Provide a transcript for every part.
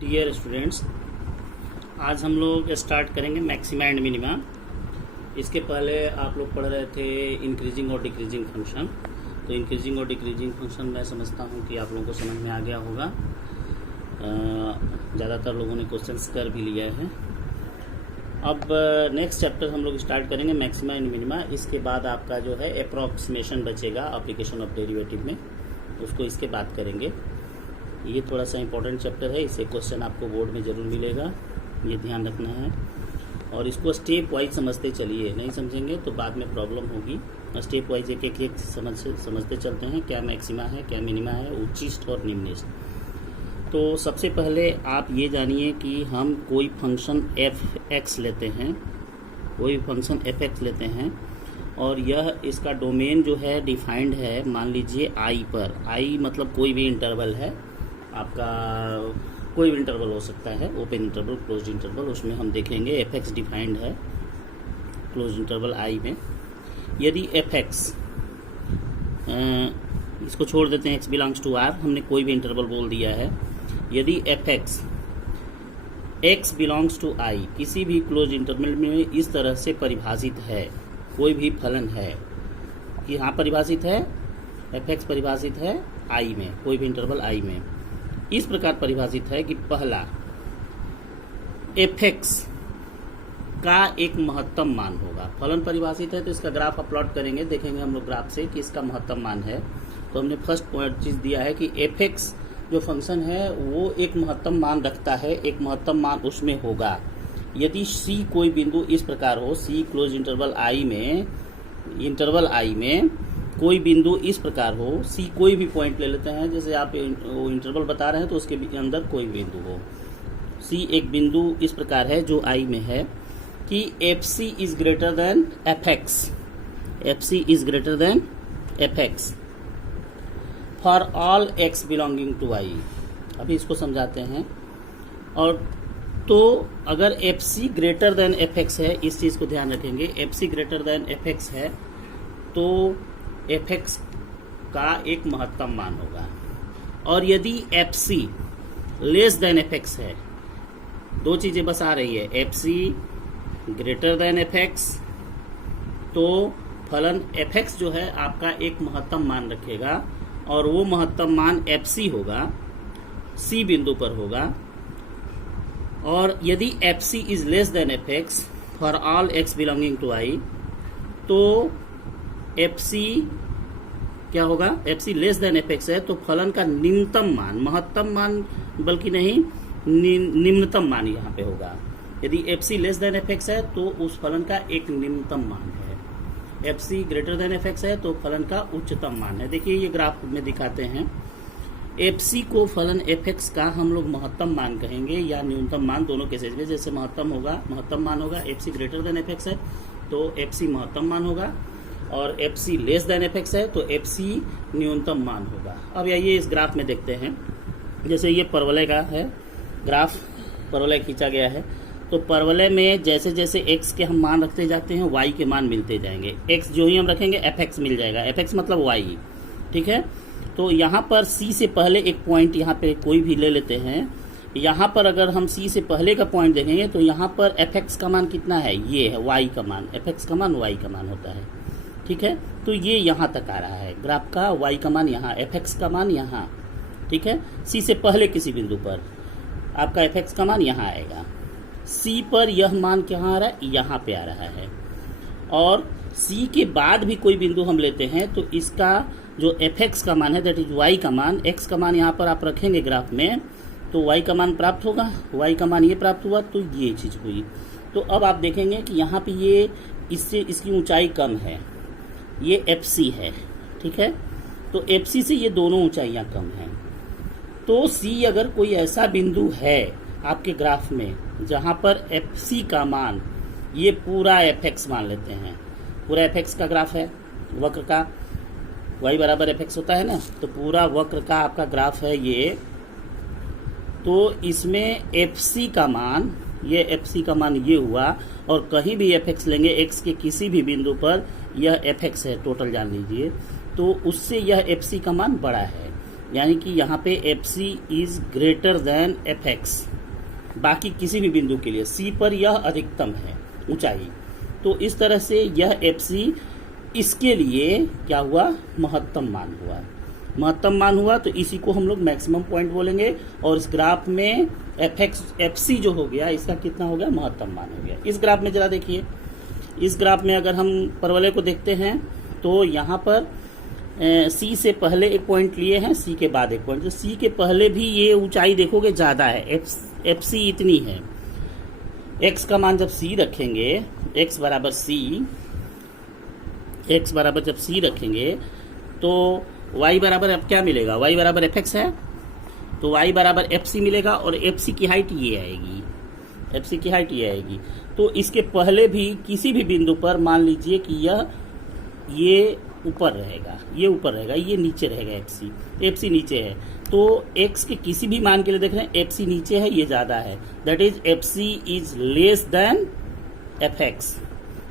Dear students, आज हम लोग स्टार्ट करेंगे मैक्सिमा एंड मिनिमा। इसके पहले आप लोग पढ़ रहे थे इंक्रीजिंग और डिक्रीजिंग फंक्शन। तो इंक्रीजिंग और डिक्रीजिंग फंक्शन मैं समझता हूँ कि आप लोगों को समझ में आ गया होगा। ज़्यादातर लोगों ने क्वेश्चंस कर भी लिया है। अब नेक्स्ट चैप्टर हम लोग स्टार्ट करेंगे मैक्सिमा एंड मिनिमा। इसके बाद आपका जो है अप्रॉक्सीमेशन बचेगा एप्लीकेशन ऑफ डेरिवेटिव में, उसको इसके बाद करेंगे। ये थोड़ा सा इंपॉर्टेंट चैप्टर है, इससे क्वेश्चन आपको बोर्ड में ज़रूर मिलेगा, ये ध्यान रखना है। और इसको स्टेप वाइज समझते चलिए, नहीं समझेंगे तो बाद में प्रॉब्लम होगी। स्टेप वाइज एक एक समझते चलते हैं, क्या मैक्सिमा है, क्या मिनिमा है, उच्चिष्ट और निम्निष्ट। तो सबसे पहले आप ये जानिए कि हम कोई फंक्शन एफ एक्स लेते हैं, कोई फंक्शन एफ एक्स लेते हैं और यह इसका डोमेन जो है डिफाइंड है, मान लीजिए आई पर। आई मतलब कोई भी इंटरवल है, आपका कोई भी इंटरवल हो सकता है, ओपन इंटरवल, क्लोज्ड इंटरवल। उसमें हम देखेंगे एफ एक्स डिफाइंड है क्लोज्ड इंटरवल आई में। यदि एफ एक्स, इसको छोड़ देते हैं, एक्स बिलोंग्स टू आर, हमने कोई भी इंटरवल बोल दिया है। यदि f x x belongs to I किसी भी क्लोज इंटरवल में इस तरह से परिभाषित है, कोई भी फलन है कि हाँ परिभाषित है, एफ एक्स परिभाषित है आई में, कोई भी इंटरवल आई में इस प्रकार परिभाषित है कि पहला एफ एक्स का एक महत्तम मान होगा। फलन परिभाषित है तो इसका ग्राफ अपलॉट करेंगे, देखेंगे हम लोग ग्राफ से कि इसका महत्तम मान है। तो हमने फर्स्ट पॉइंट चीज दिया है कि एफ एक्स जो फंक्शन है वो एक महत्तम मान रखता है, एक महत्तम मान उसमें होगा यदि सी कोई बिंदु इस प्रकार हो, सी क्लोज इंटरवल आई में, इंटरवल आई में कोई बिंदु इस प्रकार हो, सी कोई भी पॉइंट ले लेते हैं, जैसे आप वो इंटरवल बता रहे हैं तो उसके अंदर कोई बिंदु हो, सी एक बिंदु इस प्रकार है जो आई में है कि F C is greater than F x, f C is greater than F x for all x belonging to I. अभी इसको समझाते हैं। और तो अगर एफ सी ग्रेटर देन एफ एक्स है, इस चीज को ध्यान रखेंगे, एफ सी ग्रेटर देन एफ एक्स है तो एफ एक्स का एक महत्तम मान होगा। और यदि F C less than F x है, दो चीजें बस आ रही है, एफ सी ग्रेटर देन एफ एक्स तो फलन एफ एक्स जो है आपका एक महत्तम मान रखेगा और वो महत्तम मान एफ सी होगा, सी बिंदु पर होगा। और यदि F C is less than F x for all x belonging to I तो एफ सी क्या होगा, F C less than F x है तो फलन का निम्नतम मान, महत्तम मान बल्कि नहीं, निम्नतम मान यहाँ पे होगा। यदि F C less than F x है तो उस फलन का एक निम्नतम मान है, एफ सी ग्रेटर देन एफ एक्स है तो फलन का उच्चतम मान है। देखिए ये ग्राफ में दिखाते हैं, एफ सी को फलन एफ एक्स का हम लोग महत्तम मान कहेंगे या न्यूनतम मान, दोनों केसेज में। जैसे महत्तम मान होगा, F C greater than F x है तो एफ सी महत्तम मान होगा, और एफ सी लेस देन एफ एक्स है तो एफ सी न्यूनतम मान होगा। अब आइए इस ग्राफ में देखते हैं, जैसे ये परवलय का है ग्राफ, परवलय खींचा गया है। तो परवलय में जैसे जैसे x के हम मान रखते जाते हैं y के मान मिलते जाएंगे। x जो ही हम रखेंगे fx मिल जाएगा, fx मतलब y, ठीक है। तो यहाँ पर c से पहले एक पॉइंट यहाँ पे कोई भी ले लेते हैं, यहाँ पर अगर हम c से पहले का पॉइंट देखेंगे तो यहाँ पर fx का मान कितना है, ये है y का मान, fx का मान y का मान होता है, ठीक है। तो ये यहाँ तक आ रहा है ग्राफ का, y का मान यहाँ, fx का मान यहाँ, ठीक है। c से पहले किसी बिंदु पर आपका fx का मान यहाँ आएगा, C पर यह मान कहाँ आ रहा है, यहाँ पे आ रहा है। और C के बाद भी कोई बिंदु हम लेते हैं तो इसका जो fx का मान है, दैट इज y का मान, x का मान यहाँ पर आप रखेंगे ग्राफ में तो y का मान प्राप्त होगा, y का मान ये प्राप्त हुआ तो ये चीज हुई। तो अब आप देखेंगे कि यहाँ पे ये इससे इसकी ऊंचाई कम है, ये fc है, ठीक है। तो fc से ये दोनों ऊंचाइयाँ कम हैं। तो C अगर कोई ऐसा बिंदु है आपके ग्राफ में जहां पर एफ सी का मान, ये पूरा एफ एक्स मान लेते हैं, पूरा एफ एक्स का ग्राफ है, वक्र का y बराबर एफ एक्स होता है ना, तो पूरा वक्र का आपका ग्राफ है ये। तो इसमें एफ सी का मान, ये एफ सी का मान ये हुआ, और कहीं भी एफ एक्स लेंगे, एक्स के किसी भी बिंदु पर यह एफ एक्स है, टोटल जान लीजिए, तो उससे यह एफ सी का मान बड़ा है। यानी कि यहाँ पे F C is greater than F X, बाकी किसी भी बिंदु के लिए सी पर यह अधिकतम है ऊंचाई। तो इस तरह से यह एफ सी इसके लिए क्या हुआ, महत्तम मान हुआ। महत्तम मान हुआ तो इसी को हम लोग मैक्सिमम पॉइंट बोलेंगे, और इस ग्राफ में एफ सी जो हो गया इसका कितना हो गया, महत्तम मान हो गया। इस ग्राफ में जरा देखिए, इस ग्राफ में अगर हम परवलय को देखते हैं तो यहाँ पर सी से पहले एक पॉइंट लिए हैं, सी के बाद एक पॉइंट, तो सी के पहले भी ये ऊंचाई देखोगे ज़्यादा है, एफ सी इतनी है। एक्स का मान जब सी रखेंगे, एक्स बराबर सी, एक्स बराबर जब सी रखेंगे तो वाई बराबर अब क्या मिलेगा, वाई बराबर एफ एक्स है, तो वाई बराबर एफ सी मिलेगा, और एफ सी की हाइट ये आएगी, एफ सी की हाइट ये आएगी। तो इसके पहले भी किसी भी बिंदु पर मान लीजिए कि ये ऊपर रहेगा, ये ऊपर रहेगा, ये नीचे रहेगा, एफ सी नीचे है। तो एक्स के किसी भी मान के लिए देख रहे हैं एफ सी नीचे है, ये ज़्यादा है, that is F C is less than F X.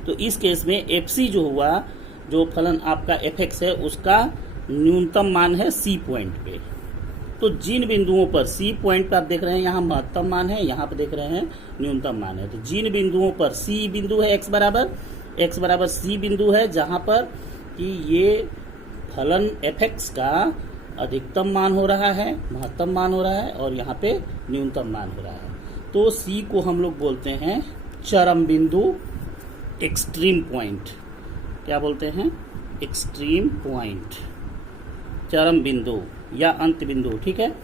तो इस केस में एफ सी जो हुआ, जो फलन आपका एफ एक्स है, उसका न्यूनतम मान है सी पॉइंट पे। तो जिन बिंदुओं पर सी पॉइंट पे आप देख रहे हैं यहाँ महत्तम मान है, यहाँ पे देख रहे हैं न्यूनतम मान है, तो जिन बिंदुओं पर सी बिंदु है, एक्स बराबर सी बिंदु है, जहाँ पर कि ये फलन एफ एक्स का अधिकतम मान हो रहा है, महत्तम मान हो रहा है, और यहाँ पे न्यूनतम मान हो रहा है। तो सी को हम लोग बोलते हैं चरम बिंदु, एक्सट्रीम पॉइंट। क्या बोलते हैं, एक्सट्रीम पॉइंट, चरम बिंदु या अंत बिंदु, ठीक है।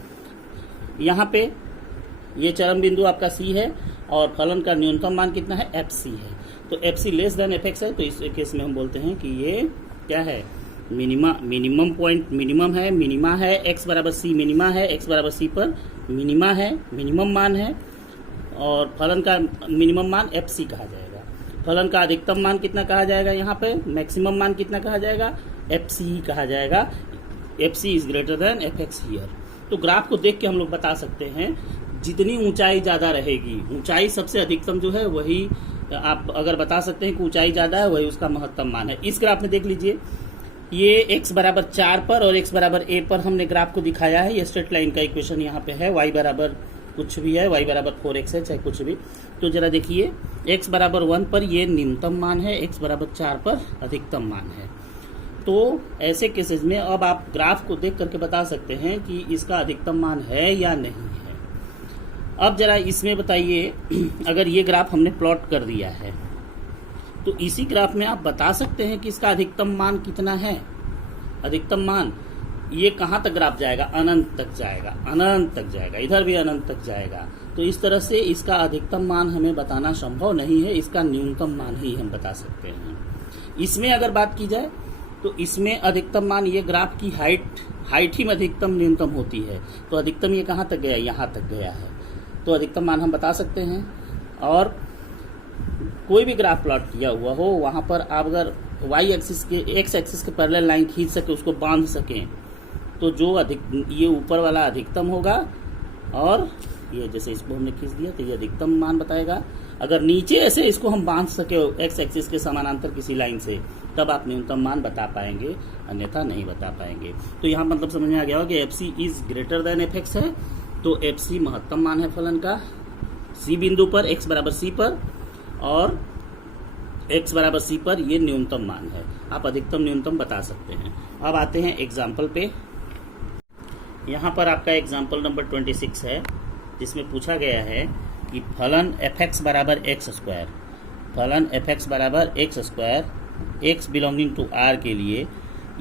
यहाँ पे ये चरम बिंदु आपका सी है, और फलन का न्यूनतम मान कितना है, एफ सी है। तो F C less than F x है, तो इस केस में हम बोलते हैं कि ये क्या है, मिनिमम पॉइंट, मिनिमम है, मिनिमा है, एक्स बराबर सी मिनिमा है, एक्स बराबर सी पर मिनिमा है, मिनिमम मान है, और फलन का मिनिमम मान एफ सी कहा जाएगा। फलन का अधिकतम मान कितना कहा जाएगा, यहाँ पे मैक्सिमम मान कितना कहा जाएगा, एफ सी ही कहा जाएगा। F C is greater than F X here. तो ग्राफ को देख के हम लोग बता सकते हैं, जितनी ऊंचाई ज़्यादा रहेगी, ऊंचाई सबसे अधिकतम जो है वही आप अगर बता सकते हैं कि ऊंचाई ज़्यादा है, वही उसका महत्तम मान है। इस ग्राफ में देख लीजिए, ये x बराबर 4 पर और x बराबर a पर हमने ग्राफ को दिखाया है। ये स्ट्रेट लाइन का इक्वेशन यहाँ पे है, y बराबर कुछ भी है, y बराबर 4x है, चाहे कुछ भी। तो जरा देखिए, x बराबर 1 पर ये न्यूनतम मान है, x बराबर 4 पर अधिकतम मान है। तो ऐसे केसेस में अब आप ग्राफ को देख करके बता सकते हैं कि इसका अधिकतम मान है या नहीं है। अब जरा इसमें बताइए, अगर ये ग्राफ हमने प्लॉट कर दिया है तो इसी ग्राफ में आप बता सकते हैं कि इसका अधिकतम मान कितना है। अधिकतम मान ये कहाँ तक ग्राफ जाएगा, अनंत तक जाएगा, अनंत तक जाएगा, इधर भी अनंत तक जाएगा। तो इस तरह से इसका अधिकतम मान हमें बताना संभव नहीं है, इसका न्यूनतम मान ही हम बता सकते हैं। इसमें अगर बात की जाए तो इसमें अधिकतम मान, ये ग्राफ की हाइट ही में अधिकतम न्यूनतम होती है। तो अधिकतम ये कहाँ तक गया, यहाँ तक गया है, तो अधिकतम मान हम बता सकते हैं। और कोई भी ग्राफ प्लॉट किया हुआ हो, वहाँ पर आप अगर वाई एक्सिस के, एक्स एक्सिस के पैरेलल लाइन खींच सके, उसको बांध सकें, तो जो ये ऊपर वाला अधिकतम होगा, और ये जैसे इसको हमने खींच दिया तो ये अधिकतम मान बताएगा। अगर नीचे ऐसे इसको हम बांध सके एक्स एक्सिस के समानांतर किसी लाइन से, तब आप न्यूनतम मान बता पाएंगे, अन्यथा नहीं बता पाएंगे। तो यहाँ मतलब समझ में आ गया होगा कि F C is greater than F x है, तो एफ सी महत्तम मान है फलन का सी बिंदु पर, एक्स बराबर सी पर, और x बराबर सी पर ये न्यूनतम मान है। आप अधिकतम न्यूनतम बता सकते हैं। अब आते हैं एग्जाम्पल पे। यहाँ पर आपका एग्जाम्पल नंबर 26 है, जिसमें पूछा गया है कि फलन एफ एक्स बराबर एक्स स्क्वायर, फलन एफ एक्स बराबर X square X belonging to R के लिए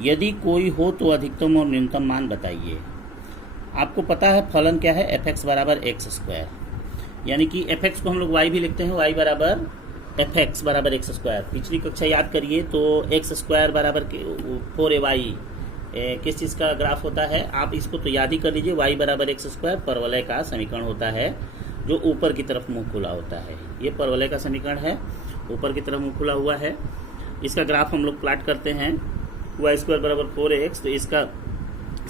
यदि कोई हो तो अधिकतम और न्यूनतम मान बताइए। आपको पता है फलन क्या है, एफ एक्स बराबर एक्स स्क्वायर, यानी कि एफ एक्स को हम लोग वाई भी लिखते हैं, वाई बराबर एफ एक्स बराबर एक्स स्क्वायर। पिछली कक्षा याद करिए तो एक्स स्क्वायर बराबर 4ay किस चीज़ का ग्राफ होता है, आप इसको तो याद ही कर लीजिए। वाई बराबर एक्स स्क्वायर परवलय का समीकरण होता है, जो ऊपर की तरफ मुंह खुला होता है। ये परवलय का समीकरण है, ऊपर की तरफ मुंह खुला हुआ है। इसका ग्राफ हम लोग प्लाट करते हैं, वाई स्क्वायर बराबर 4ax, तो इसका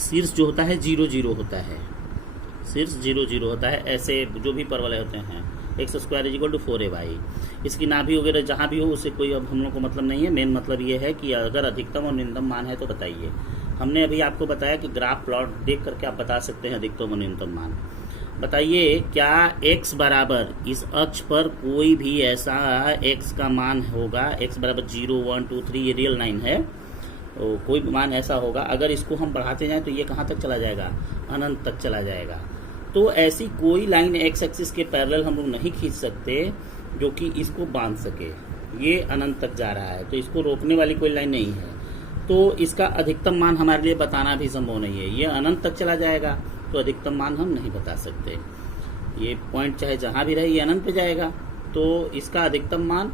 शीर्ष जो होता है 0 0 होता है, शीर्ष 0 0 होता है। ऐसे जो भी परवलय होते हैं, x square equal to 4ay। इसकी नाभि वगैरह जहाँ भी हो उससे कोई अब हम लोग को मतलब नहीं है। मेन मतलब ये है कि अगर अधिकतम और न्यूनतम मान है तो बताइए। हमने अभी आपको बताया कि ग्राफ प्लॉट देख करके आप बता सकते हैं अधिकतम और न्यूनतम मान। बताइए क्या x बराबर इस अक्ष पर कोई भी ऐसा x का मान होगा, x बराबर 0 1 2 3, ये रियल लाइन है, तो कोई मान ऐसा होगा अगर इसको हम बढ़ाते जाएं तो ये कहाँ तक चला जाएगा, अनंत तक चला जाएगा। तो ऐसी कोई लाइन x एक्सिस के पैरेलल हम लोग नहीं खींच सकते जो कि इसको बांध सके, ये अनंत तक जा रहा है, तो इसको रोकने वाली कोई लाइन नहीं है, तो इसका अधिकतम मान हमारे लिए बताना भी संभव नहीं है। ये अनंत तक चला जाएगा तो अधिकतम मान हम नहीं बता सकते। ये पॉइंट चाहे जहाँ भी रहे ये अनंत पे जाएगा, तो इसका अधिकतम मान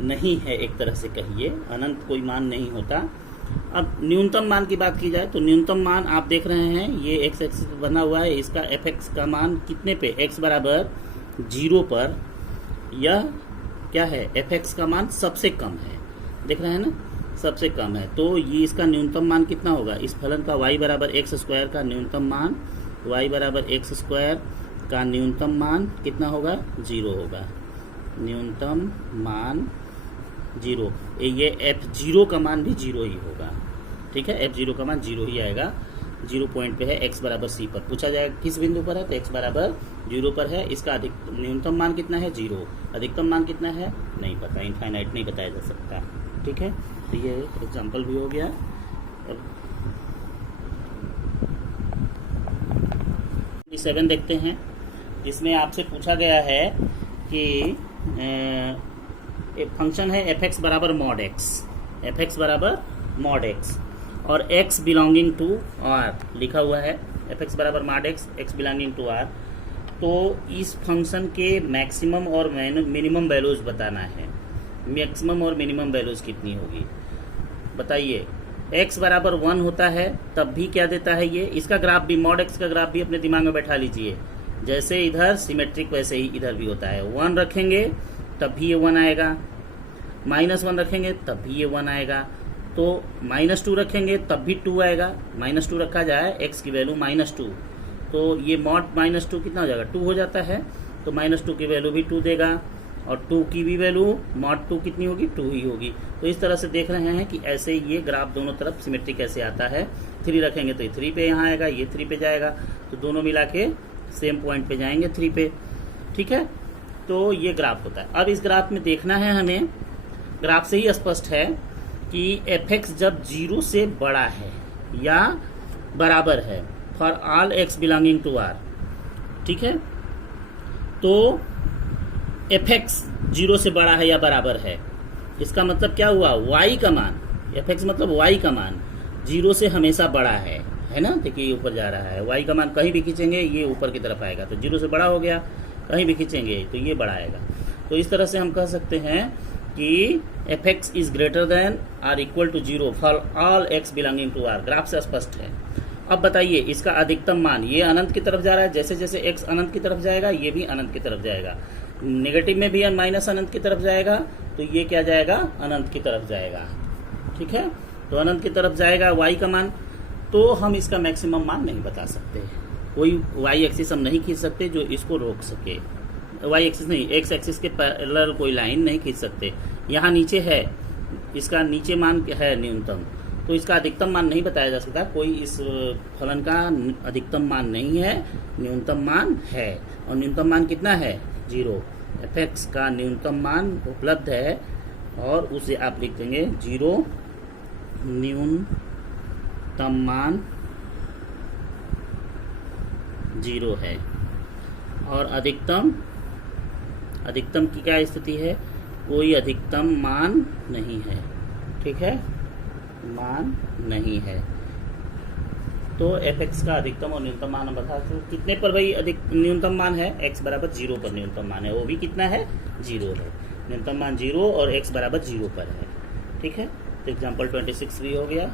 नहीं है, एक तरह से कहिए अनंत कोई मान नहीं होता। अब न्यूनतम मान की बात की जाए तो न्यूनतम मान आप देख रहे हैं ये एक्स एक्सिस पर बना हुआ है, इसका एफ एक्स का मान कितने पे, x बराबर 0 पर यह क्या है, एफ एक्स का मान सबसे कम है, देख रहे हैं ना, सबसे कम है। तो ये इसका न्यूनतम मान कितना होगा, इस फलन का y बराबर एक्स स्क्वायर का न्यूनतम मान, y बराबर एक्स स्क्वायर का न्यूनतम मान कितना होगा, 0 होगा, न्यूनतम मान 0। ये f0 का मान भी 0 ही होगा, ठीक है, f0 का मान 0 ही आएगा, 0 पॉइंट पे है, x बराबर c पर पूछा जाएगा किस बिंदु पर है, तो x बराबर 0 पर है। इसका न्यूनतम मान कितना है, 0, अधिकतम मान कितना है नहीं पता, इनफाइनाइट नहीं बताया जा सकता, ठीक है। तो ये एग्जाम्पल भी हो गया। अब 7 देखते हैं, जिसमें आपसे पूछा गया है कि एक फंक्शन है एफ एक्स बराबर मॉड एक्स, एफ एक्स बराबर मॉड एक्स और x बिलोंगिंग टू r लिखा हुआ है, एफ एक्स बराबर mod X, x belonging to r। तो इस फंक्शन के मैक्सिमम और मिनिमम वैल्यूज बताना है, मैक्सिमम और मिनिमम वैल्यूज कितनी होगी बताइए। x बराबर 1 होता है तब भी क्या देता है ये, इसका ग्राफ भी, मॉड x का ग्राफ भी अपने दिमाग में बैठा लीजिए, जैसे इधर सिमेट्रिक वैसे ही इधर भी होता है। 1 रखेंगे तब भी ये 1 आएगा, -1 रखेंगे तब भी ये 1 आएगा, तो -2 रखेंगे तब भी 2 आएगा, -2 रखा जाए x की वैल्यू -2, तो ये मॉड -2 कितना हो जाएगा, 2 हो जाता है, तो -2 की वैल्यू भी 2 देगा, और 2 की भी वैल्यू मॉड 2 कितनी होगी, 2 ही होगी। तो इस तरह से देख रहे हैं कि ऐसे ये ग्राफ दोनों तरफ सिमेट्रिक कैसे आता है। 3 रखेंगे तो ये 3 पे यहाँ आएगा, ये 3 पे जाएगा, तो दोनों मिला के सेम पॉइंट पे जाएंगे 3 पे, ठीक है। तो ये ग्राफ होता है। अब इस ग्राफ में देखना है हमें, ग्राफ से ही स्पष्ट है कि एफ एक्स जब 0 से बड़ा है या बराबर है for all x belonging to r, ठीक है, तो एफ एक्स 0 से बड़ा है या बराबर है, इसका मतलब क्या हुआ, y का मान, एफ एक्स मतलब y का मान 0 से हमेशा बड़ा है ना, देखिए ये ऊपर जा रहा है, y का मान कहीं भी खींचेंगे ये ऊपर की तरफ आएगा, तो 0 से बड़ा हो गया, कहीं भी खींचेंगे तो ये बड़ा आएगा। तो इस तरह से हम कह सकते हैं कि F X is greater than or equal to 0 for all x belonging to r, graph से स्पष्ट है। अब बताइए इसका अधिकतम मान, ये अनंत की तरफ जा रहा है, जैसे जैसे x अनंत की तरफ जाएगा ये भी अनंत की तरफ जाएगा, नेगेटिव में भी माइनस अनंत की तरफ जाएगा, तो ये क्या जाएगा, अनंत की तरफ जाएगा, ठीक है। तो अनंत की तरफ जाएगा y का मान, तो हम इसका मैक्सिमम मान नहीं बता सकते, कोई y एक्सिस हम नहीं खींच सकते जो इसको रोक सके, y एक्सिस नहीं, x एक्सिस के पैरेलल कोई लाइन नहीं खींच सकते। यहाँ नीचे है, इसका नीचे मान है न्यूनतम, तो इसका अधिकतम मान नहीं बताया जा सकता, कोई इस फलन का अधिकतम मान नहीं है, न्यूनतम मान है, और न्यूनतम मान कितना है, 0। एफ एक्स का न्यूनतम मान उपलब्ध है और उसे आप लिख देंगे 0, न्यूनतम मान 0 है, और अधिकतम की क्या स्थिति है, कोई अधिकतम मान नहीं है, ठीक है, मान नहीं है। तो एफ एक्स का अधिकतम और न्यूनतम मान हम बता सकते, कितने पर भाई न्यूनतम मान है, x बराबर 0 पर न्यूनतम मान है, वो भी कितना है, 0 है, न्यूनतम मान 0 और x बराबर 0 पर है, ठीक है। तो एग्जाम्पल 26 भी हो गया।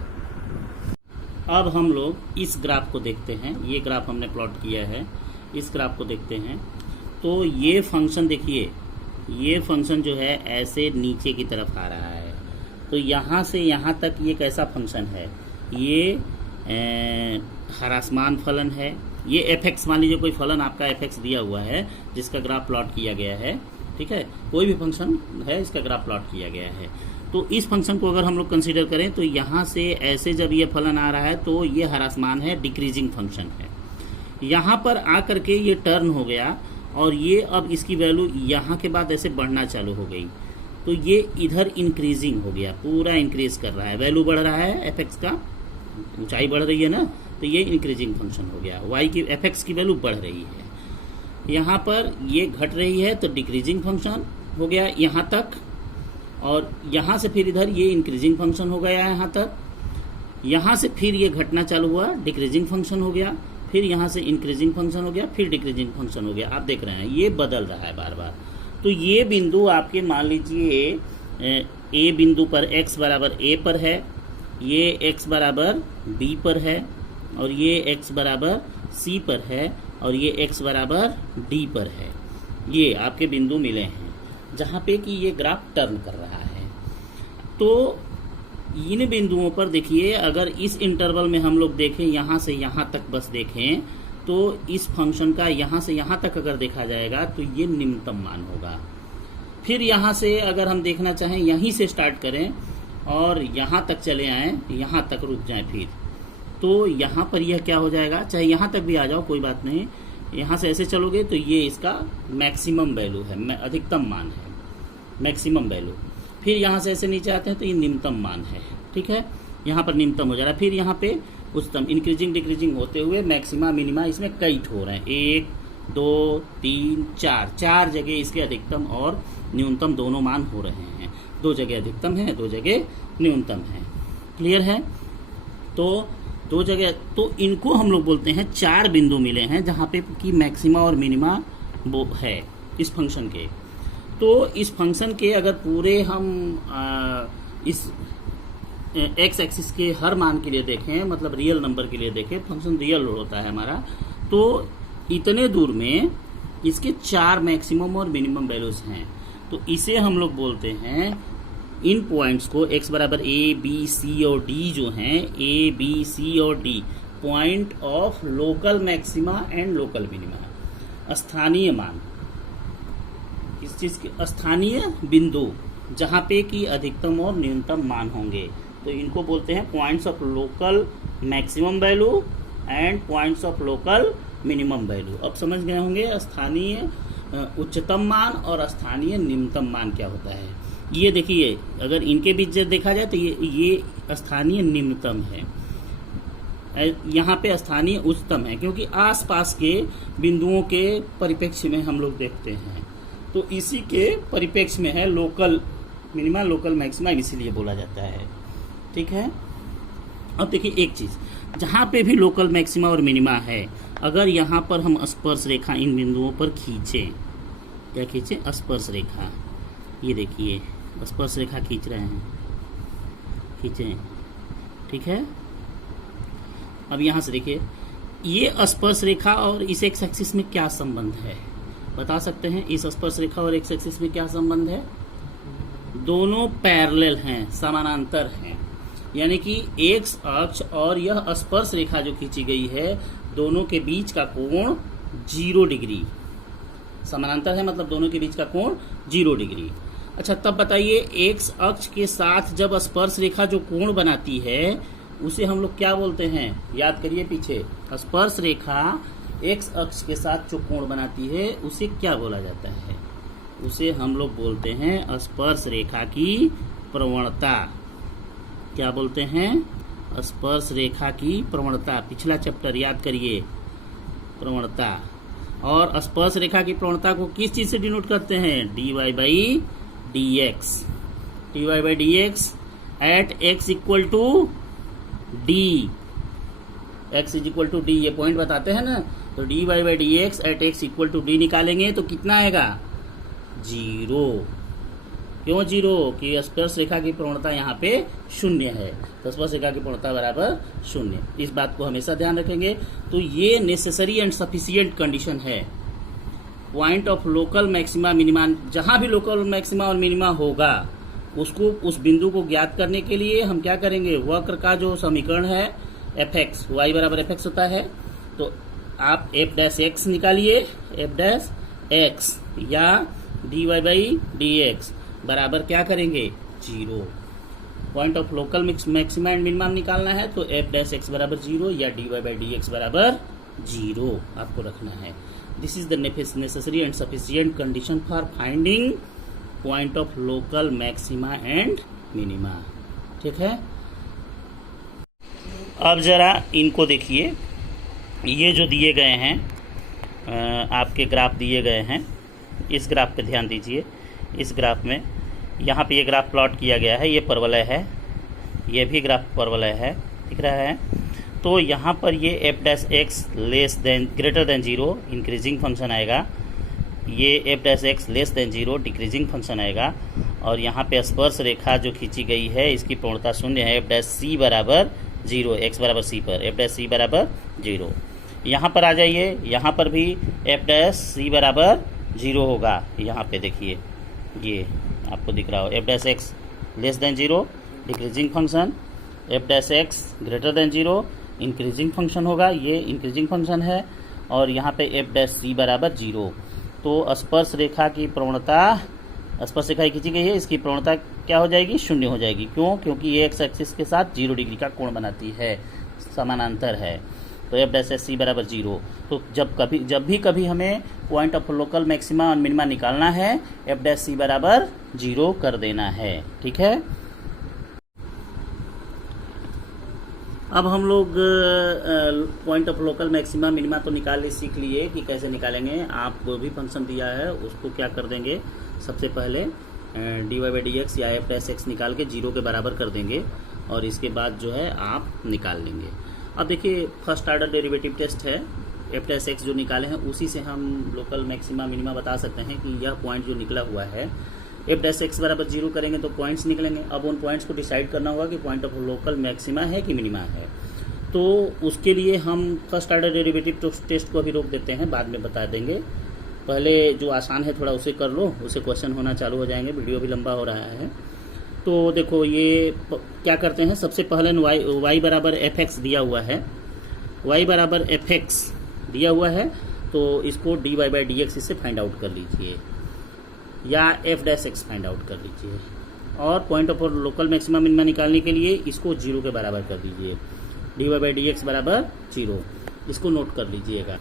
अब हम लोग इस ग्राफ को देखते हैं, ये ग्राफ हमने प्लॉट किया है, इस ग्राफ को देखते हैं। तो ये फंक्शन देखिए, ये फंक्शन जो है ऐसे नीचे की तरफ आ रहा है, तो यहाँ से यहाँ तक ये कैसा फंक्शन है, ये हरासमान फलन है, ये एफ एक्स, मान लीजिए कोई फलन आपका एफ एक्स दिया हुआ है जिसका ग्राफ प्लॉट किया गया है, ठीक है, कोई भी फंक्शन है इसका ग्राफ प्लॉट किया गया है। तो इस फंक्शन को अगर हम लोग कंसीडर करें तो यहाँ से ऐसे जब ये फलन आ रहा है तो ये ह्रासमान है, डिक्रीजिंग फंक्शन है। यहाँ पर आकर के ये टर्न हो गया और ये अब इसकी वैल्यू यहाँ के बाद ऐसे बढ़ना चालू हो गई, तो ये इधर इंक्रीजिंग हो गया, पूरा इंक्रीज कर रहा है, वैल्यू बढ़ रहा है, एफ का ऊंचाई बढ़ रही है ना, तो ये इंक्रीजिंग फंक्शन हो गया। वाई की एफ की वैल्यू बढ़ रही है, यहाँ पर ये घट रही है तो डिक्रीजिंग फंक्शन हो गया यहाँ तक, और यहाँ से फिर इधर ये इंक्रीजिंग फंक्शन हो गया यहाँ तक, यहाँ से फिर ये घटना चालू हुआ, डिक्रीजिंग फंक्शन हो गया, फिर यहाँ से इंक्रीजिंग फंक्शन हो गया, फिर डिक्रीजिंग फंक्शन हो गया। आप देख रहे हैं ये बदल रहा है बार बार। तो ये बिंदु आपके मान लीजिए ए बिंदु पर x बराबर a पर है, ये x बराबर b पर है, और ये x बराबर c पर है, और ये x बराबर d पर है। ये आपके बिंदु मिले हैं जहाँ पे कि ये ग्राफ टर्न कर रहा है। तो इन बिंदुओं पर देखिए, अगर इस इंटरवल में हम लोग देखें यहाँ से यहाँ तक बस देखें, तो इस फंक्शन का यहाँ से यहाँ तक अगर देखा जाएगा तो ये निम्नतम मान होगा। फिर यहाँ से अगर हम देखना चाहें, यहीं से स्टार्ट करें और यहाँ तक चले आएँ, यहाँ तक रुक जाएं, फिर तो यहाँ पर यह क्या हो जाएगा, चाहे यहाँ तक भी आ जाओ कोई बात नहीं, यहाँ से ऐसे चलोगे तो ये इसका मैक्सिमम वैल्यू है, अधिकतम मान है, मैक्सिमम वैल्यू। फिर यहाँ से ऐसे नीचे आते हैं तो ये निम्नतम मान है, ठीक है, यहाँ पर निम्नतम हो जा रहा है। फिर यहाँ पे उच्चतम, इंक्रीजिंग डिक्रीजिंग होते हुए मैक्सिमा मिनिमा इसमें कई हो रहे हैं, 1 2 3 4, 4 जगह इसके अधिकतम और न्यूनतम दोनों मान हो रहे हैं। 2 जगह अधिकतम है, 2 जगह न्यूनतम है। क्लियर है? तो 2 जगह, तो इनको हम लोग बोलते हैं 4 बिंदु मिले हैं जहाँ पे कि मैक्सिमा और मिनिमा वो है इस फंक्शन के। तो इस फंक्शन के अगर पूरे हम इस एक्स एक्सिस के हर मान के लिए देखें, मतलब रियल नंबर के लिए देखें, फंक्शन रियल होता है हमारा, तो इतने दूर में इसके 4 मैक्सिमम और मिनिमम वैल्यूज हैं। तो इसे हम लोग बोलते हैं, इन पॉइंट्स को x बराबर a b c और d जो हैं, a b c और d point of local maxima and local minima, स्थानीय मान, इस चीज के स्थानीय बिंदु जहाँ पे कि अधिकतम और न्यूनतम मान होंगे, तो इनको बोलते हैं points of local maximum value and points of local minimum value. अब समझ गए होंगे स्थानीय उच्चतम मान और स्थानीय निम्नतम मान क्या होता है। ये देखिए, अगर इनके बीच जब देखा जाए तो ये स्थानीय निम्नतम है, यहाँ पे स्थानीय उच्चतम है, क्योंकि आसपास के बिंदुओं के परिप्रेक्ष्य में हम लोग देखते हैं, तो इसी के परिप्रेक्ष्य में है लोकल मिनिमा लोकल मैक्सिमा, इसीलिए बोला जाता है। ठीक है। अब देखिए एक चीज, जहाँ पे भी लोकल मैक्सिमा और मिनिमा है, अगर यहाँ पर हम स्पर्श रेखा इन बिंदुओं पर खींचें, क्या खींचें? स्पर्श रेखा। ये देखिए स्पर्श रेखा खींच रहे हैं, खींचें, ठीक है। अब यहाँ से देखिए, ये स्पर्श रेखा और इस एक्स एक्सिस में क्या संबंध है, बता सकते हैं? इस स्पर्श रेखा और एक्स एक्सिस में क्या संबंध है? दोनों पैरेलल हैं, समानांतर हैं, यानी कि एक्स अक्ष और यह स्पर्श रेखा जो खींची गई है, दोनों के बीच का कोण 0 डिग्री, समानांतर है, मतलब दोनों के बीच का कोण 0 डिग्री। अच्छा, तब बताइए, एक्स अक्ष के साथ जब स्पर्श रेखा जो कोण बनाती है उसे हम लोग क्या बोलते हैं? याद करिए पीछे, स्पर्श रेखा एक्स अक्ष के साथ जो कोण बनाती है उसे क्या बोला जाता है? उसे हम लोग बोलते हैं स्पर्श रेखा की प्रवणता। क्या बोलते हैं? स्पर्श रेखा की प्रवणता। पिछला चैप्टर याद करिए, प्रवणता। और स्पर्श रेखा की प्रवणता को किस चीज से डिनोट करते हैं? dy by D X, dy by D X at X equal to D, X is equal to D, ये पॉइंट बताते हैं ना। तो dy by D X at X equal to D निकालेंगे तो कितना आएगा? 0। क्यों 0? कि स्पर्श रेखा की प्रवणता यहाँ पे 0 है, तो स्पर्श रेखा की प्रवणता बराबर 0। इस बात को हमेशा ध्यान रखेंगे। तो ये नेसेसरी एंड सफिशिएंट कंडीशन है। Point of local maxima minima, जहां भी लोकल मैक्सिमा और मिनिमा होगा उसको, उस बिंदु को ज्ञात करने के लिए हम क्या करेंगे? वक्र का जो समीकरण है एफ एक्स, वाई बराबर एफ एक्स होता है, तो आप एफ डैश एक्स निकालिए, एफ डैश एक्स, या D Y by D X बराबर क्या करेंगे? 0। Point of local maxima and minima निकालना है तो एफ डैश एक्स बराबर 0 या dy बाई डी एक्स बराबर 0 आपको रखना है। This is the necessary and sufficient condition for finding point of local maxima and minima. ठीक है, अब जरा इनको देखिए, ये जो दिए गए हैं आपके ग्राफ दिए गए हैं, इस ग्राफ पे ध्यान दीजिए। इस ग्राफ में यहाँ पे ये ग्राफ प्लॉट किया गया है, ये परवलय है, ये भी ग्राफ परवलय है, दिख रहा है। तो यहाँ पर ये F dash x less than greater than 0 increasing function आएगा, ये F dash x less than 0 decreasing function आएगा, और यहाँ पे स्पर्श रेखा जो खींची गई है इसकी पूर्णता शून्य है, एफ डैश सी बराबर 0, एक्स बराबर सी पर एफ डैश सी बराबर 0। यहाँ पर आ जाइए, यहाँ पर भी एफ डैश सी बराबर 0 होगा। यहाँ पे देखिए, ये आपको दिख रहा हो, F dash x less than 0 decreasing function, F dash x greater than 0 increasing function होगा, ये इंक्रीजिंग फंक्शन है, और यहाँ पे एफ डैश सी बराबर 0। तो स्पर्श रेखा की प्रवणता, स्पर्श रेखा खींची गई है, इसकी प्रवणता क्या हो जाएगी, शून्य हो जाएगी। क्यों? क्योंकि ये एक्स एक्सिस के साथ 0 डिग्री का कोण बनाती है, समानांतर है। तो एफ डैश सी बराबर 0। तो जब भी कभी हमें पॉइंट ऑफ लोकल मैक्सिमा और मिनिमा निकालना है, एफ डैश सी बराबर 0 कर देना है। ठीक है, अब हम लोग point of local maxima minima तो निकाल सीख लिए कि कैसे निकालेंगे। आप कोई भी फंक्शन दिया है उसको क्या कर देंगे, सबसे पहले dy बाई डी एक्स या एफ डैश एक्स निकाल के 0 के बराबर कर देंगे, और इसके बाद जो है आप निकाल लेंगे। अब देखिए, फर्स्ट ऑर्डर डेरिवेटिव टेस्ट है, एफ डैश एक्स जो निकाले हैं उसी से हम लोकल मैक्सिमा मिनिमा बता सकते हैं कि यह पॉइंट जो निकला हुआ है, एफ डैश एक्स बराबर 0 करेंगे तो पॉइंट्स निकलेंगे। अब उन पॉइंट्स को डिसाइड करना होगा कि पॉइंट ऑफ लोकल मैक्सिमा है कि मिनिमा है। तो उसके लिए हम फर्स्ट ऑर्डर डेरिवेटिव टेस्ट को अभी रोक देते हैं, बाद में बता देंगे। पहले जो आसान है थोड़ा उसे कर लो, उसे क्वेश्चन होना चालू हो जाएंगे, वीडियो भी लंबा हो रहा है। तो देखो, ये क्या करते हैं, सबसे पहले y बराबर एफ एक्स दिया हुआ है, y बराबर एफ एक्स दिया हुआ है, तो इसको dy बाई डी एक्स इससे फाइंड आउट कर लीजिए, या F dash x find out कर लीजिए। और point of local maxima minima निकालने के लिए इसको 0 के बराबर कर दीजिए, dy बाई डी एक्स बराबर 0, इसको नोट कर लीजिएगा।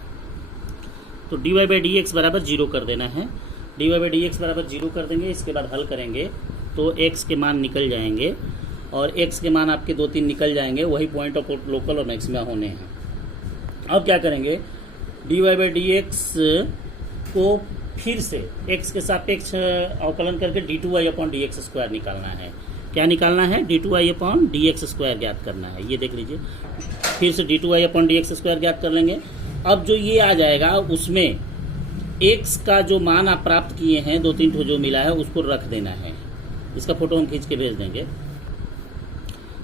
तो dy बाई डी एक्स बराबर 0 कर देना है, dy बाई डी एक्स बराबर 0 कर देंगे। इसके बाद हल करेंगे तो x के मान निकल जाएंगे, और x के मान आपके 2-3 निकल जाएंगे, वही पॉइंट ऑफ लोकल और मैक्सिमा होने हैं। अब क्या करेंगे, dy बाई डी एक्स को फिर से x के सापेक्ष अवकलन करके d2y upon D x square निकालना है। क्या निकालना है, d2y upon D x square ज्ञात करना है। ये देख लीजिए, फिर से d2y upon D x square ज्ञात कर लेंगे। अब जो ये आ जाएगा उसमें x का जो मान आप प्राप्त किए हैं, 2-3 ठो जो मिला है उसको रख देना है। इसका फोटो हम खींच के भेज देंगे।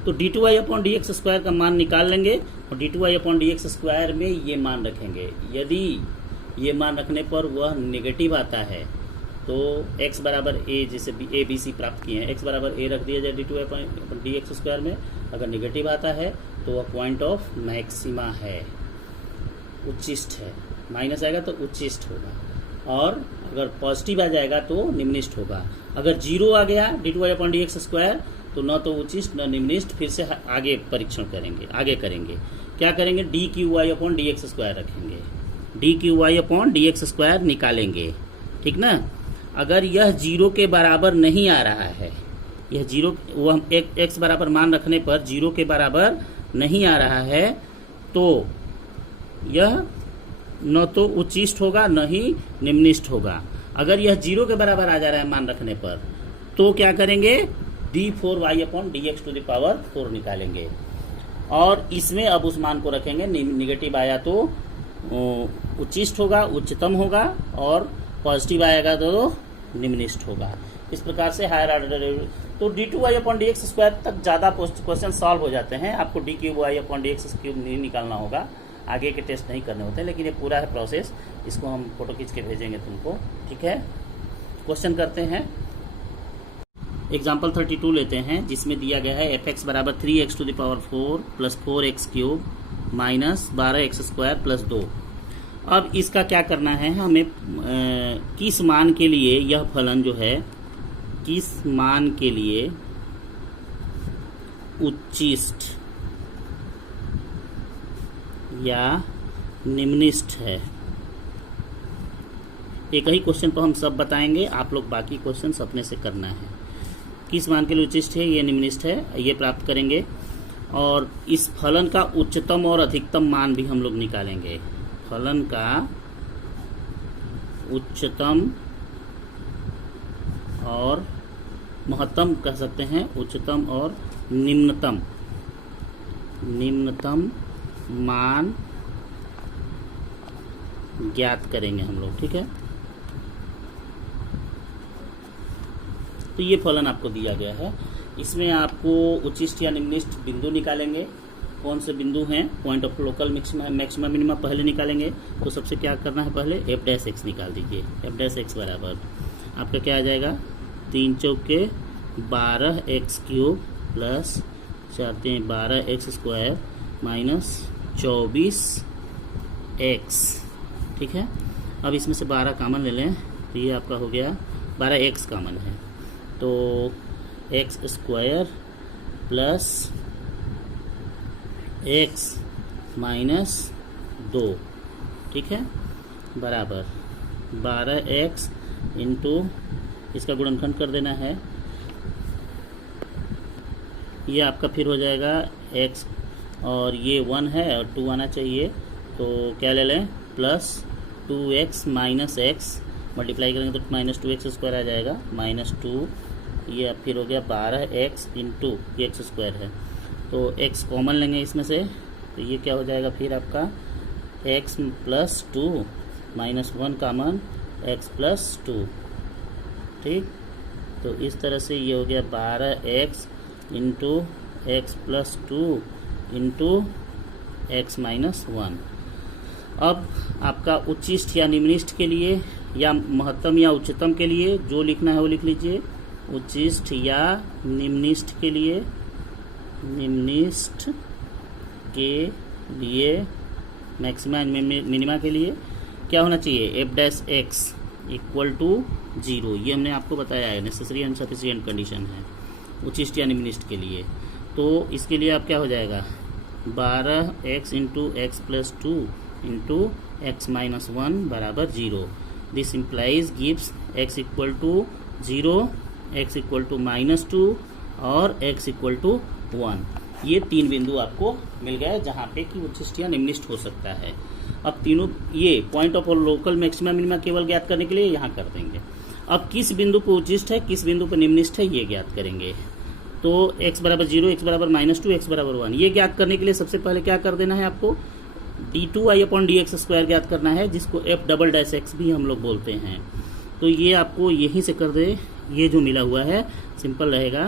तो d2y upon D x square का मान निकाल लेंगे, और d2y upon D x square में ये मान रखेंगे। यदि ये मान रखने पर वह नेगेटिव आता है तो x बराबर a, जैसे ए बी सी प्राप्त किए हैं, x बराबर a रख दिया जाए d2y upon D x square में। अगर नेगेटिव आता है तो वह पॉइंट ऑफ मैक्सिमा है, उच्चिष्ट है, माइनस आएगा तो उच्चिष्ट होगा, और अगर पॉजिटिव आ जाएगा तो निम्निष्ट होगा। अगर 0 आ गया d2y upon D x square तो न तो उच्चिष्ट न निम्निष्ट। फिर से आगे परीक्षण करेंगे, आगे करेंगे। क्या करेंगे, dy upon D x square रखेंगे, dy upon D x square निकालेंगे, ठीक ना। अगर यह 0 के बराबर नहीं आ रहा है, यह 0, वह x बराबर मान रखने पर 0 के बराबर नहीं आ रहा है, तो यह न तो उच्चिष्ट होगा न ही निम्निष्ट होगा। अगर यह 0 के बराबर आ जा रहा है मान रखने पर, तो क्या करेंगे, d4y upon D X to the power 4 निकालेंगे, और इसमें अब उस मान को रखेंगे। निगेटिव आया तो उच्चिष्ट होगा, उच्चतम होगा, और पॉजिटिव आएगा तो निम्निष्ट होगा। इस प्रकार से हायर ऑर्डर, तो d2y upon D x square तक ज़्यादा क्वेश्चन सॉल्व हो जाते हैं। आपको d3y upon D x cube नहीं निकालना होगा, आगे के टेस्ट नहीं करने होते, लेकिन ये पूरा है प्रोसेस। इसको हम फोटो खींच के भेजेंगे तुमको, ठीक है। क्वेश्चन करते हैं। एग्जाम्पल 32 लेते हैं, जिसमें दिया गया है एफ एक्स बराबर 3x to the power 4 plus 4x cube minus 12x square plus 2। अब इसका क्या करना है, हमें किस मान के लिए यह फलन जो है, किस मान के लिए उच्चिष्ट या निम्निष्ठ है। एक ही क्वेश्चन पर हम सब बताएंगे, आप लोग बाकी क्वेश्चन अपने से करना है। किस मान के लिए उच्चिष्ट है, ये निम्निष्ठ है, ये प्राप्त करेंगे। और इस फलन का उच्चतम और अधिकतम मान भी हम लोग निकालेंगे। फलन का उच्चतम और महत्तम कह सकते हैं, उच्चतम और निम्नतम मान ज्ञात करेंगे हम लोग, ठीक है। तो ये फलन आपको दिया गया है, इसमें आपको उच्चिष्ट या निम्निष्ठ बिंदु निकालेंगे। कौन से बिंदु हैं, point of local maxima minima पहले निकालेंगे। तो सबसे क्या करना है, पहले एफ डैश एक्स निकाल दीजिए। एफ डैश एक्स बराबर आपका क्या आ जाएगा, 3 चौके 12 x cube plus 4 12 x square minus 24 x, ठीक है। अब इसमें से 12 कॉमन ले लें तो ये आपका हो गया 12 एक्स कॉमन है, तो x square plus x minus 2, ठीक है, बराबर 12 एक्स इंटू इसका गुणनखंड कर देना है। ये आपका फिर हो जाएगा x और ये 1 है और 2 आना चाहिए, तो क्या ले लें, plus 2x minus x multiply करेंगे तो माइनस 2x स्क्वायर आ जाएगा, माइनस 2, ये अब फिर हो गया 12x इंटू ये एक्स स्क्वायर है, तो x कॉमन लेंगे इसमें से, तो ये क्या हो जाएगा फिर आपका x plus 2 minus 1 common x plus 2, ठीक। तो इस तरह से ये हो गया 12x into X plus 2 into X minus 1। अब आपका उच्चिष्ट या निम्निष्ठ के लिए या महत्तम या उच्चतम के लिए जो लिखना है वो लिख लीजिए। उच्चिष्ठ या निम्निष्ठ के लिए, निम्निष्ठ के लिए मैक्सिमा मिनिमा के लिए क्या होना चाहिए, F dash X equal to 0। ये हमने आपको बताया है, नेसेसरी एंड सफिशिएंट कंडीशन है उच्चिष्ट या निम्निष्ठ के लिए। तो इसके लिए आप क्या हो जाएगा, 12x into X plus 2 into X minus 1 बराबर 0। This implies gives x equal to 0, x equal to minus 2 और x इक्वल टू 1। ये 3 बिंदु आपको मिल गए जहाँ पे कि उच्चिष्ट या निम्निष्ठ हो सकता है। अब तीनों ये point of local maxima minima केवल ज्ञात करने के लिए यहाँ कर देंगे। अब किस बिंदु पर उच्चिष्ट है, किस बिंदु पर निम्निष्ठ है, ये ज्ञात करेंगे। तो x बराबर 0, x बराबर माइनस 2, x बराबर 1, ये ज्ञात करने के लिए सबसे पहले क्या कर देना है आपको, d2i/dx² ज्ञात करना है, जिसको f डबल डैश एक्स भी हम लोग बोलते हैं। तो ये आपको यहीं से कर दे, ये जो मिला हुआ है सिंपल रहेगा।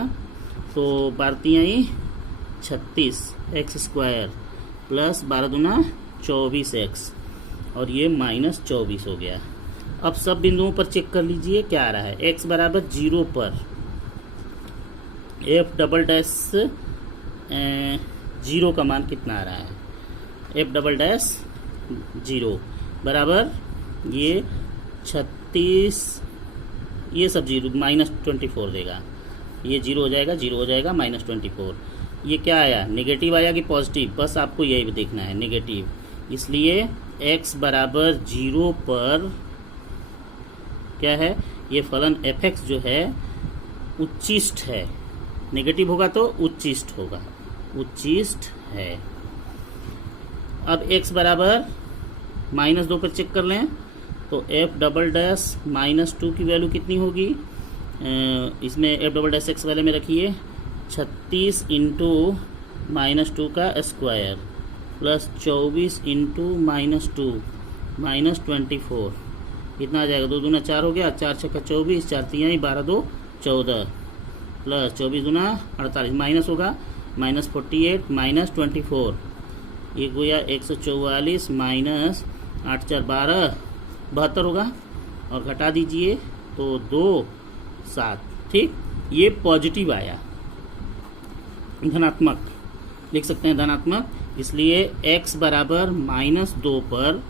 तो 12 36 एक्स स्क्वायर प्लस 12 दूना 24 एक्स और ये माइनस 24 हो गया। अब सब बिंदुओं पर चेक कर लीजिए क्या आ रहा है। x बराबर 0 पर f डबल डैश 0 का मान कितना आ रहा है, f डबल डैश 0 बराबर ये 36, ये सब 0 माइनस 24 देगा, ये 0 हो जाएगा, 0 हो जाएगा, माइनस 24। ये क्या आया, नेगेटिव आया कि पॉजिटिव, बस आपको यही देखना है, नेगेटिव। इसलिए x बराबर 0 पर क्या है, ये फलन fx जो है उच्चिष्ट है। नेगेटिव होगा तो उच्चिष्ट होगा, उच्चिष्ट है। अब x बराबर माइनस 2 पर चेक कर लें तो f डबल डैश माइनस 2 की वैल्यू कितनी होगी, इसमें f डबल डैश x वाले में रखिए 36 इंटू माइनस 2 का square plus 24 into minus 2 minus 24, कितना आ जाएगा, 2 दूना 4 हो गया, 4 छक्का 24, 4 तिहाई 12 2 14 प्लस 24 दूना 48, माइनस होगा माइनस 48 माइनस 24, ये गोया 144 माइनस 8 4 12 72 होगा और घटा दीजिए तो 2 7, ठीक। ये पॉजिटिव आया, धनात्मक लिख सकते हैं, धनात्मक। इसलिए x बराबर माइनस 2 पर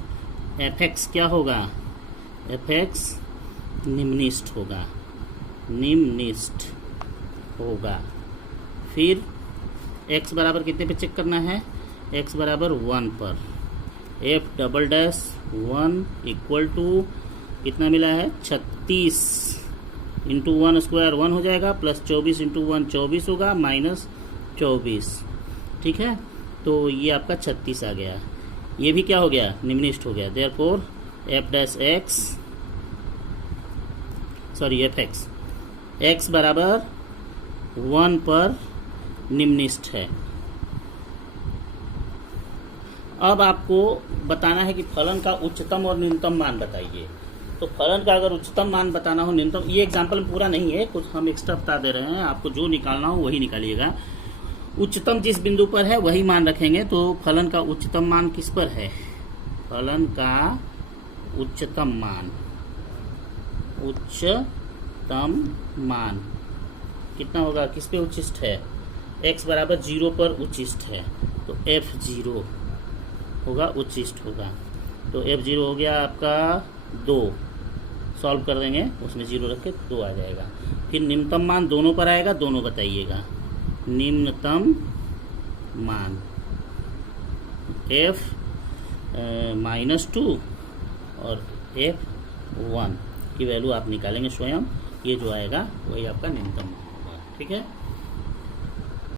fx क्या होगा, fx निम्निष्ठ होगा, निम्निष्ठ होगा। फिर x बराबर कितने पे चेक करना है, x बराबर 1 पर f double dash 1 equal to कितना मिला है 36 इंटू 1 स्क्वायर 1 हो जाएगा, प्लस 24 इंटू 1 24 होगा, माइनस 24। ठीक है, तो ये आपका 36 आ गया। ये भी क्या हो गया, निम्निष्ठ हो गया। Therefore F dash x sorry F x x बराबर 1 पर निम्निष्ठ है। अब आपको बताना है कि फलन का उच्चतम और न्यूनतम मान बताइए। तो फलन का अगर उच्चतम मान बताना हो, न्यूनतम, ये एग्जाम्पल पूरा नहीं है, कुछ हम एक्स्ट्रा बता दे रहे हैं, आपको जो निकालना हो वही निकालिएगा। उच्चतम जिस बिंदु पर है वही मान रखेंगे। तो फलन का उच्चतम मान किस पर है, फलन का उच्चतम मान, उच्चतम मान कितना होगा, किस पे उच्चिष्ट है, x बराबर 0 पर उच्चिष्ट है, तो f0 होगा, उच्चिष्ट होगा। तो f0 हो गया आपका 2, सॉल्व कर देंगे, उसमें 0 रख के 2 आ जाएगा। फिर निम्नतम मान दोनों पर आएगा, दोनों बताइएगा। निम्नतम मान f -2 और f1 की वैल्यू आप निकालेंगे स्वयं, ये जो आएगा वही आपका निम्नतम मान होगा। ठीक है।